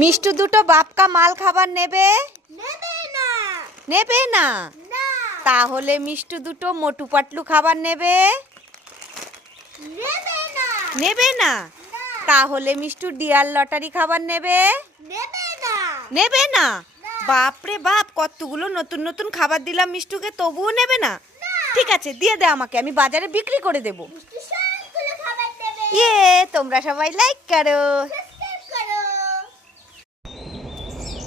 মিষ্টু দুটো বাপকা মাল খাবার নেবে? নেবে না। নেবে না? না। তাহলে মিষ্টু দুটো মোটু পাটলু খাবার নেবে? নেবে না। নেবে না? না। তাহলে মিষ্টু ডিয়ার লটারি খাবার নেবে? নেবে না। নেবে না? বাপরে বাপ কতগুলো নতুন নতুন খাবার দিলাম মিষ্টুকে তবুও নেবে না? ঠিক আছে দিয়ে দে আমাকে আমি বাজারে বিক্রি করে দেবো। ইয়ে তোমরা সবাই লাইক করো।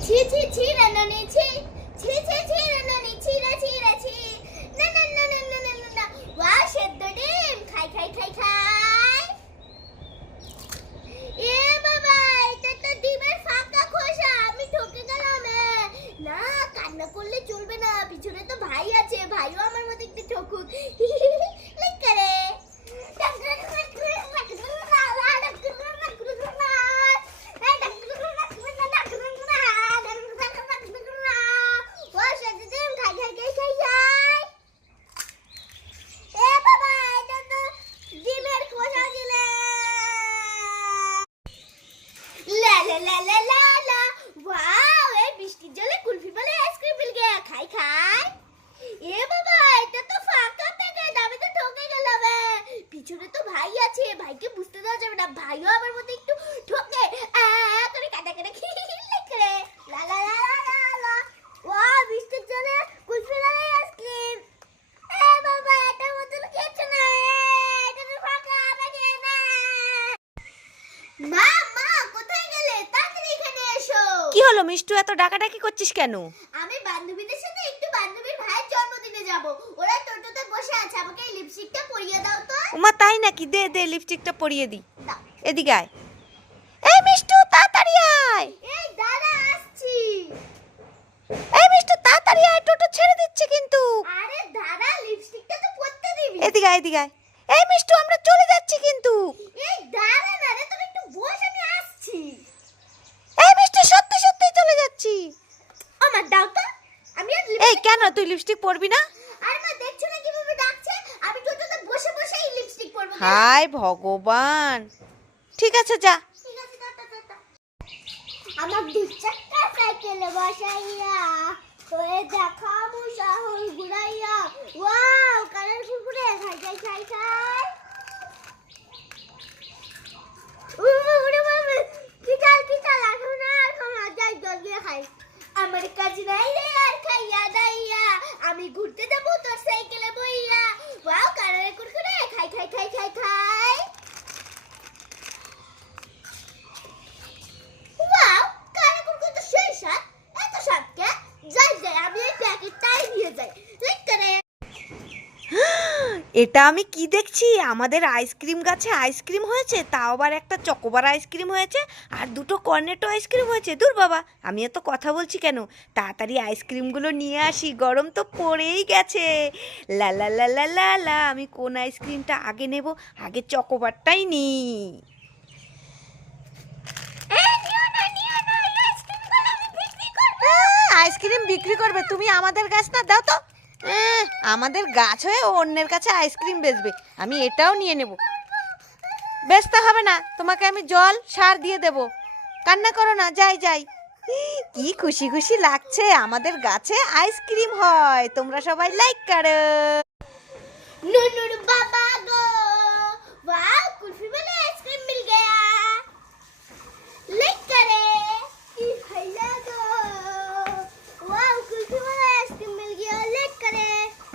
ছি ছি ছি ছি। ছি ছি ছি রানানি ছি, রা, ছি না সেদ্ধ ডিম। খাই খাই খাই খাই। এ বাবা তো ডিমের ফাঁকা খোসা। আমি ঠকে গেলাম না, কান্না করলে চলবে না। পিছনে তো ভাই আছে। ভাইও আমার মতো একটু ঠকুক। হলো মিষ্টু এত ডাকাডাকি করছিস কেন? আমি বান্ধবীদের সাথে একটু বান্ধবীর ভাইয়ের জন্মদিনে যাব। ওরা টোটোতে বসে আছে আমাকে এই লিপস্টিকটা পরিয়ে দাও তো। ওমা তাই নাকি? দে দে লিপস্টিকটা পরিয়ে দি। এদিকে আয়। এই মিষ্টু তাড়াতাড়ি আয়। এই দাদা আসছি। এই মিষ্টু তাড়াতাড়ি আয় টোটো ছেড়ে দিচ্ছে কিন্তু। আরে দাদা লিপস্টিকটা তো পরতে দিবি। এদিকে আয় এদিকে আয়। এই মিষ্টু আমরা চলে যাচ্ছি কিন্তু এই দাদা না রে তুমি একটু বস আমি আসছি এই মিষ্টু সত্যি সত্যি চলে যাচ্ছি আমার দাও তো আমি আর এই কেন? তুই লিপস্টিক পরবি না? আর মা দেখছ না কীভাবে ডাকছে? আমি টোটোতে বসে বসে এই লিপস্টিক পরবো হাই ভগবান। ঠিক আছে যা। ঠিক আছে। আমার দু সাইকেলে বসাইয়া হয়ে দেখা মুসাহল ঘুরাইয়া ওয়াও কালার কুকুরে খাই খাই খাই খাই উড়ে উড়ে মামে কি চাল কি চাল এখন আর খাওয়া যাই জল দিয়ে খাই আমার কাজ নাই রে আর খাইয়া দাইয়া আমি ঘুরতে যাব তোর সাইকেলে বইয়া ওয়াও কালার কুকুরে খাই খাই খাই খাই খাই ওয়াও কানে কুকুর তো সেই স্বাদ এত স্বাদ কে যাই যাই আমি এই প্যাকেটটাই নিয়ে যাই লাইক করে এটা আমি কি দেখছি? আমাদের আইসক্রিম গাছে আইসক্রিম হয়েছে তাও আবার একটা চকোবার আইসক্রিম হয়েছে আর দুটো কর্নেটো আইসক্রিম হয়েছে। দূর বাবা আমি এত কথা বলছি কেন? তাড়াতাড়ি আইসক্রিমগুলো নিয়ে আসি গরম তো পড়েই গেছে। লা লা লা লা লা লা আমি কোন আইসক্রিমটা আগে নেব? আগে চকোবারটাই নিই আইসক্রিম বিক্রি করবে তুমি আমাদের গাছ না দাও তো। আমাদের গাছ হয়ে অন্যের কাছে আইসক্রিম বেচবে। আমি এটাও নিয়ে নেব। বেচতে হবে না, তোমাকে আমি জল, সার দিয়ে দেব। কান্না করো না, যাই যাই। কি খুশি খুশি লাগছে, আমাদের গাছে আইসক্রিম হয়। তোমরা সবাই লাইক করো। নুনুর বাবা